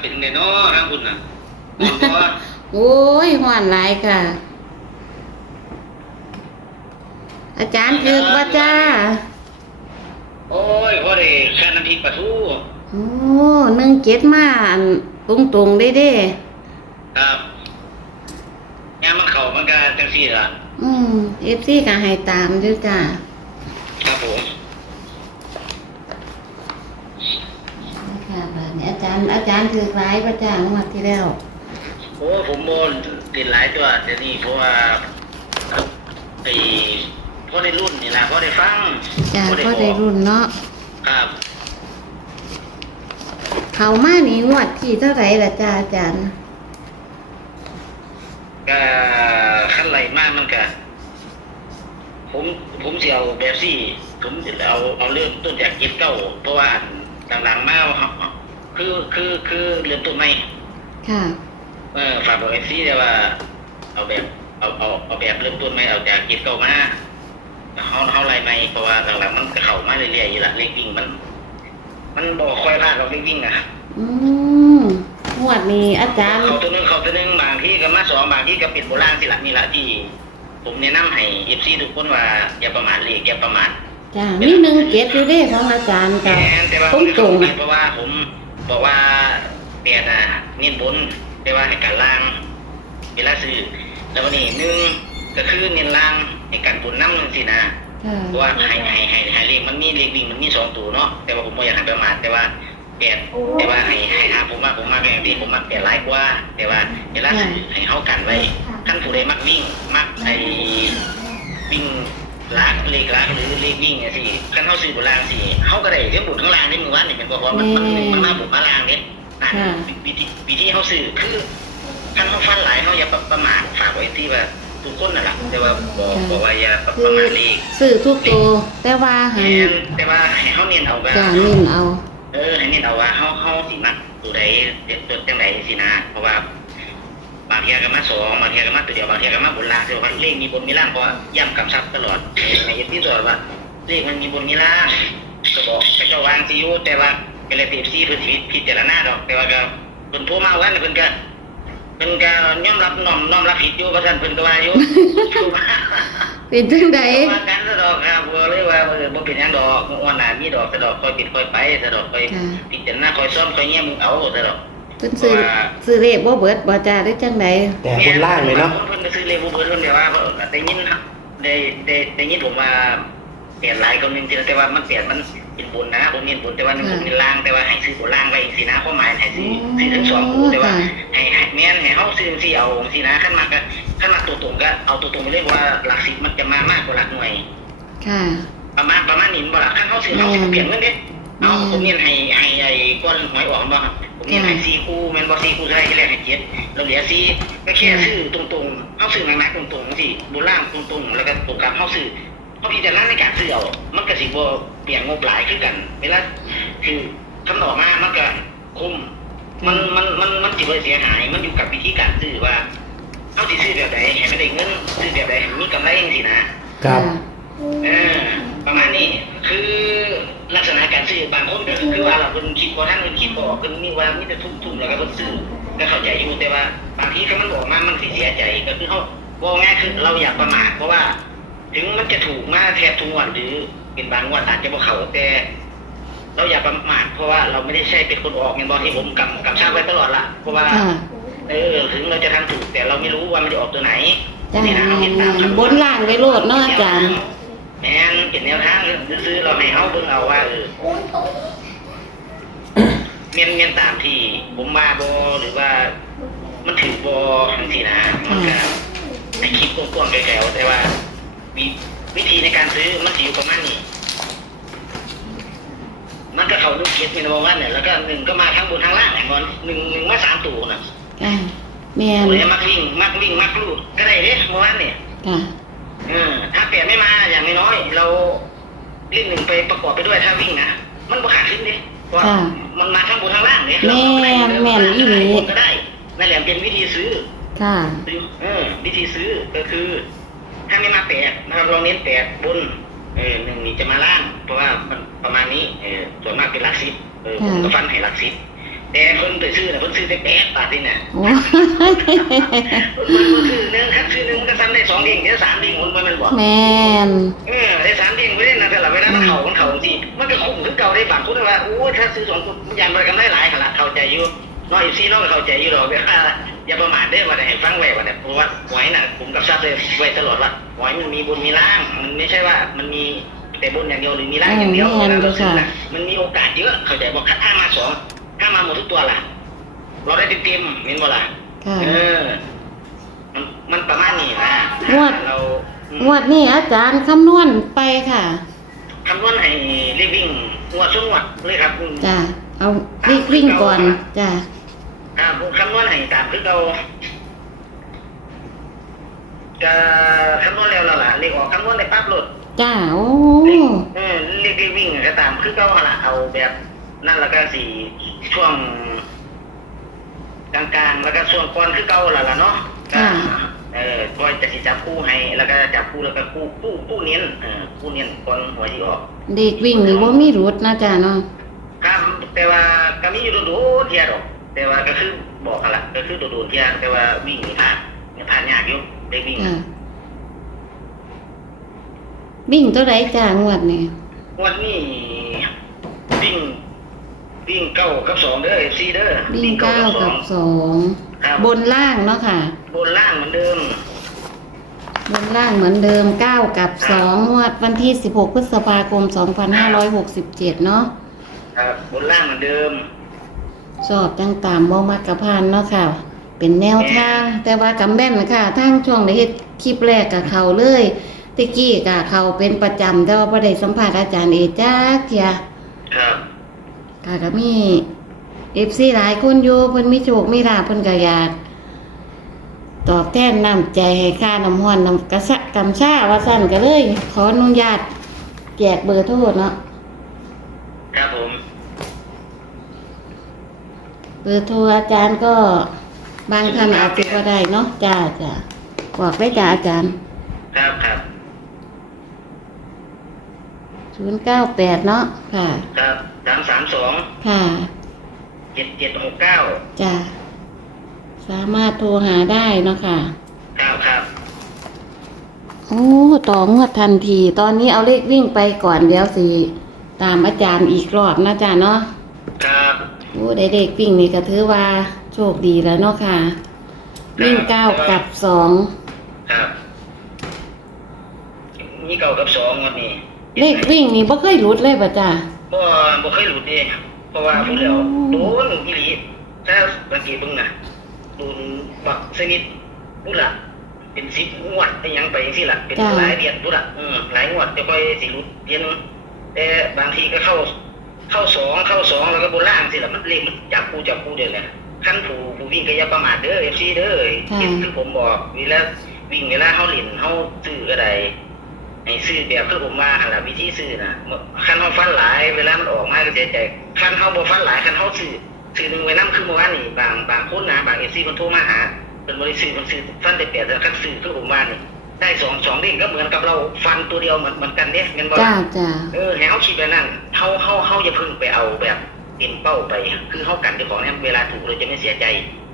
เป็นไงเนาะทางคุณน่ะม่วนบ่โอ้ยหวานหลายค่ะ อาจารย์ถึกว่าจ้า โอ้ยพอได้ค่าน้ำพริกปลาทูโอ้หนึ่งเจ็ดมาอันตรงตรงๆได้เด้ครับยามมันเข้ามันก็จังซี่ล่ะ อืมเอฟซีก็ให้ตามด้วยจ้า ครับผม ค่ะ แบบนี้อาจารย์อาจารย์ถือร้ายประจ้างวดที่แล้วโอ้ผมบ่เล่นหลายตัวเดี๋ยวนี้เพราะว่าไอ้พอได้รุ่นนี่ล่ะพอได้ฟังจ้าพอก็บได้อกรุ่นเนาะครับเขามานี่งวดที่เท่าไหร่ละจ้าอาจารย์ก็ขั้นไหลมากมันก็ผมผมสิเอาแบบซี่ ผมสิเอาเอาเริ่มต้นจากเจ็ดเก้าเพราะว่าหลังๆมา คือคือคือเริ่มต้นใหม่ค่ะเออฝากบอกเอฟซีแต่ว่า เอาแบบ เอาเอาเอาแบบเริ่มต้นใหม่เอาจากเจ็ดเก้ามาเขาเขาไล่ใหม่เพราะว่าหลังๆมันก็เข้ามาเรื่อยๆอยู่ละเลขวิ่งมัน มันบอกค่อยพลาดเราเลขวิ่งอะอืมงวดนี้อาจารย์เขาตัวหนึงเขาตัวหนึงบางที่ก็มาสองบางที่ก็เป็นโบราณสิละนี่ละที่ ผมแนะนำให้เอฟซีทุกคนว่าอย่าประมาทเลขอย่าประมาทจ้ามีหนึ่งเจ็ดอยู่เด้ของอาจารย์แม่กับนแต่ว่าตรงตรงๆอะเพราะว่าผม บอกว่าเปลี่ยนอะเน้นบนแต่ว่าให้การล่างเวลาซื้อแล้ววันนี้หนึ่งก็คือเน้นล่างให้การบนน้ำหนึ่งสินะค่ะเพราะว่าให้ให้ให้ให้เลขมันมีเลขวิ่งมันมีสองตัวเนาะแต่ว่าผมไม่อยากให้ประมาทแต่ว่าเปลี่ยนแต่ว่าให้ให้ทางผมว่าผมมาแบบที่ผมมักเปลี่ยนหลายกว่า แต่ว่าเวลาซื้อให้เขากันไว้ขั้นผู้ใดมักวิ่งมักไอ้วิ่ง ล้างเลขล้างหรือเลขวิ่งเนี่ยสิขั้นเขาซื้อบนล่างสิเขาก็ได้เรื่องบุญข้างล่างนี่มือวันนี่เป็นเพราะว่ามันมันมันมาบุญมาล่างเนี่ยอะวิธีวิธีเขาซื้อคือขั้นเขาฟันหลายเขาอย่าประมาทฝากไว้ที่ว่าทุกคนน่ะแหละแต่ว่าบอกบอกว่าอย่าประคือมาทเลขซื้อทุกตัวแต่ว่าให้แม่นแต่ว่าให้เขาเนียนเอาว่าจ้านิ่นเอา เออให้เนียนเอาว่าเขาเขาสิมักตัวใดเด็ดตัวจังใดสินะเพราะว่าบางเทียก็มาสองบางเทียก็มาตัวเดียวบางเทียก็มาบนล่างแต่ว่าเลขมีบนมีล่างเพราะว่าย้ำกำชับตลอดในเอฟซีตลอดว่าเลขมันมีบนมีล่างก็บอกไปเจ้าวางซียูแต่ว่าเป็นเลขซีเพิ่นสิพิจารณาดอก แต่ว่าก็เพิ่นโทรมาวันเพิ่นก็เพิ่นก็ยอมรับน้อมน้อมรับผิดอยู่เพราะท่านเพิ่นก็ว่าอยู่เป็นจังใดว่ากันสะดอกครับบ่เลยว่าเออบ่เป็นหยังดอกม่วนหน้ามีดอกสะดอกคอยปิดคอยไปสะดอกคอยพิจารณาคอยซ่อมคอยเงี้ยมึงเอาสะดอก พิ่นซื้อซื้อเลขบ่เบิดบ่จ้าได้จังใดแต่บนล่างเลยเนาะเพิ่นก็ซื้อเลขบ่เบิ่นเพิ่นเดียวว่าได้ยินครับได้ได้ได้ยินผมว่าเปลี่ยนหลายคนนึงทีแต่ว่ามันเปลี่ยนมันเป็นบุญนะผมเน้นบุญแต่ว่ามันบุญเป็นล่างแต่ว่าให้ซื้อบนล่างไว้สินะความหมายให้ซื้อซื้อทั้งสองคู่แต่ว่าให้ให้แม่นให้เฮาซื้อสิเอาสินะคันมากก็คันมากตัวตรงก็เอาตัวตรงไปเลยว่าหลักสิบมันจะมามากกว่าหลักหน่วย ค่ะ ประมาณประมาณนี้บ่ล่ะขั้นเขาซื้อเขาสิเปลี่ยนเงินเด้เอาอืมผมเรียนให้ให้ไอ้ก้อนหวยออกบ่ครับผมเรีย นให้ซีคู่แม่นบ่ซีคู่เท่าไหร่ที่แรกให้เจ็ดเราเหลือซีก็แค่ซื้อตรงๆเขาซื้อหนักๆตรงๆสิบนล่างตรงๆแล้วก็ตรงกลางเขาซื้อเขาพิจารณาในการซื้อเอามันก็สิบ่เปลี่ยนงบหลายคือกันเวลาคือคำตอบมามันก็คุ้มมันมันมันมันสิบ่เสียหาย มันอยู่กับวิธีการซื้อว่าเขาสิซื้อแบบใดให้มันได้เงินซื้อแบบใดให้มีกำไรจังซี่นะครับเออ คือว่าเราเป็นคิดว่าท่านเป็นคิดบออกเป็นมีว่ามีแต่ทุ่มๆแล้วก็เป็นซื้อก็เข้าใจอยู่แต่ว่าบางทีถ้ามันบอกมามันสิเสียใจก็คือเขาบอกง่ายคือเราอยากประมาทเพราะว่า ถึงมันจะถูกมาแทบทุกวันหรือเป็นบางวันอาจจะบอกเขาแต่เราอย่าประมาทเพราะว่าเราไม่ได้ใช่เป็นคนออกเงินบอลที่ผมกำกำชับไว้ตลอดละเพราะว่าเออถึงเราจะทำถูกแต่เราไม่รู้ว่ามันจะออกตัวไหนนี่นะเอาเห็นตามบนล่างไว้โลดเนาะอาจารย์ แม่นเป็นแนวทางซื้อๆเราให้เขาเบิ่งเอาว่าเออเมียนเมียนตามที่ผมมาบอหรือว่า มันถือบอทั้งสี่นะมันก็ในคลิปกว้างๆไกลๆแต่ว่าวิวิธีในการซื้อมันสิอยู่ประมาณนี้ มันก็เขาลูกเก็ตในวงวันเนี่ยแล้วก็หนึ่งก็มาทั้งบนทั้งล่างไอ้บอลหนึ่งหนึ่งมาสามตัวน่ะค่ะแม่นเลยมักวิ่งมักวิ่งมักลูดก็ได้เด้เมื่อวานเนี่ยค่ะเออถ้าเปลี่ยนไม่มาอย่างน้อยๆเราเล่นหนึ่งไปประกอบไปด้วยถ้าวิ่งนะมันบ่ขาดขึ้นดิเพราะว่าค่ะ มันมาทั้งบนทั้งล่างเนี่ยแม่นแม่นอีหลีบนก็ได้นั่นแหละเป็นวิธีซื้อ ค่ะ เออวิธีซื้อก็คือ ถ้าไม่มาแปดนะครับเราเน้นแปดบนเออหนึ่งนี่จะมาล่าง เพราะว่ามันประมาณนี้เออส่วนมากเป็นหลักสิบเออผมก็ฟันให้หลักสิบแต่คนไปซื้อน่ะคนซื้อได้แปดบาทนี่น่ะโอ้มันก็คือหนึ่งคันซื้อหนึ่งมันก็ซ้ำได้สองเด้งเดี๋ยวสามเด้งคนมันบอกแม่นเออได้สามเด้งไม่ได้นะแต่ละเวลามันเข่ามันเข่าจริงมันก็คุ้มคือเก่าได้บางคนว่าโอ้ยถ้าซื้อสองตัวยันไปกันได้หลายขนาดเข้าใจอยู่น้อยซีน้อยเข้าใจอยู่หรอกเวลาอย่าประมาทได้ว่าให้ฟังไว้ว่าเนี่ยเพราะว่าหวยน่ะผมกับทราบเลยไว้ตลอดว่าหวยมันมีบุญมีล่างมันไม่ใช่ว่ามันมีแต่บุญอย่างเดียวหรือมีล่างอย่างเดียวเวลาเราซื้อน่ะมันมีโอกาสเยอะเข้าใจบอกถ้ามาสองถ้ามาหมดทุกตัวล่ะ เราได้เต็มๆเห็นบ่ล่ะค่ะเออ มันมันประมาณนี้นะงวด เราอืมงวดนี้อาจารย์คำนวณไปค่ะ คำนวณให้เรียกวิ่งงวดช่วงงวดเลยครับอืมจ้ะเอาวิ่งวิ่งก่อนจ้ะครับผมคำนวณให้ตามคือเราจะคำนวณแล้วแล้วล่ะเรียกออกคำนวณในปั๊บโหลดจ้าโอ้เออเรียกเรียกวิ่งก็ตามคือเก่าหั่นล่ะเอาแบบนั่นแล้วก็สี่ช่วง กลางๆแล้วก็ช่วงก่อนคือเก่าล่ะล่ะเนาะ ค่ะ เออพอจะสิจับคู่ให้ แล้วก็จับคู่แล้วก็คู่คู่คู่เน้นเออคู่เน้นก่อนหัวที่ออกเด็กวิ่งนี่ว่ามีรุดนะจ้ะเนาะครับแต่ว่าก็มีอยู่โดดๆเทียดอก แต่ว่าก็คือบอกกันละก็คือโดดๆเทียแต่ว่าวิ่งนี่ผ่านเนี่ยผ่านยากอยู่ได้วิ่งค่ะวิ่งตัวไหนจ้างวดนี่วันนี้วิ่ง วิ่งเก้ากับสองเด้อเอฟซีเด้อวิ่งเก้ากับสองครับบนล่างเนาะค่ะ บนล่างเหมือนเดิม บนล่างเหมือนเดิมเก้ากับสองงวดวันที่สิบหกพฤษภาคมสองพันห้าร้อยหกสิบเจ็ดเนาะครับบนล่างเหมือนเดิม ชอบจังตามบ่มักกะพานเนาะค่ะ เป็นแนวทาง แต่ว่ากับแม่นนะค่ะทางช่วงได้เฮ็ดคลิปแรกกับเขาเลยตะกี้กับเขาเป็นประจำแต่ว่าบ่ได้สัมภาษณ์อาจารย์เอจักเที่ยครับ ค่ะก็มี FC หลายคนอยู่เพิ่นมีโชคมีลาภเพิ่นก็อยากตอบแทนน้ำใจให้ค่าน้ำห้อนน้ำกระสะกำชาว่าซั่นก็เลย ขออนุญาตแจกเบอร์โทรเนาะครับผม เบอร์โทรอาจารย์ก็บางท่านอาจจะบ่ได้เนาะจ้าจ้าบอกได้จ้าอาจารย์ ครับครับ 098เนาะค่ะ ครับสามสามสองค่ะ เจ็ดเจ็ดหกเก้าจ้าสามารถโทรหาได้เนาะค่ะ ครับครับโอ้ต่องวดทันที ตอนนี้เอาเลขวิ่งไปก่อนเดี๋ยวสิ ตามอาจารย์อีกรอบนะจ๊ะเนาะ ครับโอ้ได้เลขวิ่งนี่ก็ถือว่าโชคดีแล้วเนาะค่ะ วิ่งเก้ากับสอง ครับนี่เก้ากับสองวันนี้ เลขวิ่งนี่บ่เคยหลุดเลยป่ะจ้ะบ่บ่เคยหลุดเองเพราะว่าพูดแล้วโดนอีหลีถ้าสังเกตเบิ่งน่ะโดนบักสนิทพูดล่ะเป็นสิบงวดไปยังไปจังซี่ล่ะเป็นหลายเดือนพูดล่ะอืมหลายงวดจะค่อยสิหลุดเดือนหนึงแต่บางทีก็เข้า เข้าสองเข้าสองแล้วก็บนล่างสิล่ะมันเลขมันจับคู่จับคู่เดียวเลยขั้นผู้ผู้วิ่งก็อย่าประมาทเด้อ FC เด้อที่ที่ผมบอกเวลาวิ่งเวลาเฮาเล่นเฮาซื้อก็ได้ ให้ซื้อแบบคือผมมาหั่นล่ะวิธีซื้อนะคันเฮาฟันหลายเวลามันออกมาก็เสียใจคันเฮาบ่ฟันหลายคันเฮาซื้อซื้อหนึงไว้นํคือเมื่อวานนี่บางบางคนนะบาง FC เพิ่นโทรมาหาเพิ่นบ่ได้ซื้อเพิ่นซื้อฟันได้แปดแต่คันซื้อคือผมมานี่ได้สองสองเด้งก็เหมือนกับเราฟันตัวเดียวเหมือนเหมือนกันเด้แม่นบ่จ้าล่ะจ้าเออให้เฮาคิดแบบนั้นเฮาเฮาเฮาอย่าเพิ่งไปเอาแบบเต็มเป้าไป คือเฮากันเจ้าของเนี่ยเวลาถูกเราจะไม่เสียใจ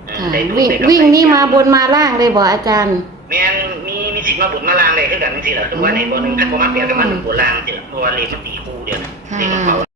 เออค่ะได้บุญวิ่งได้กำไร วิ่งนี่มาบนมาล่างเลยบ่อาจารย์ แม่นมีมีสิทธิ์มาบุญมาลางได้คือกันจังซี่ล่ะคือว่าในบ่หนึงคันบ่มาเปรียบกับมันบนลางจังซี่ล่ะเพราะว่าเลขมันตีคู่เดียวนะค่ะเลขของเขา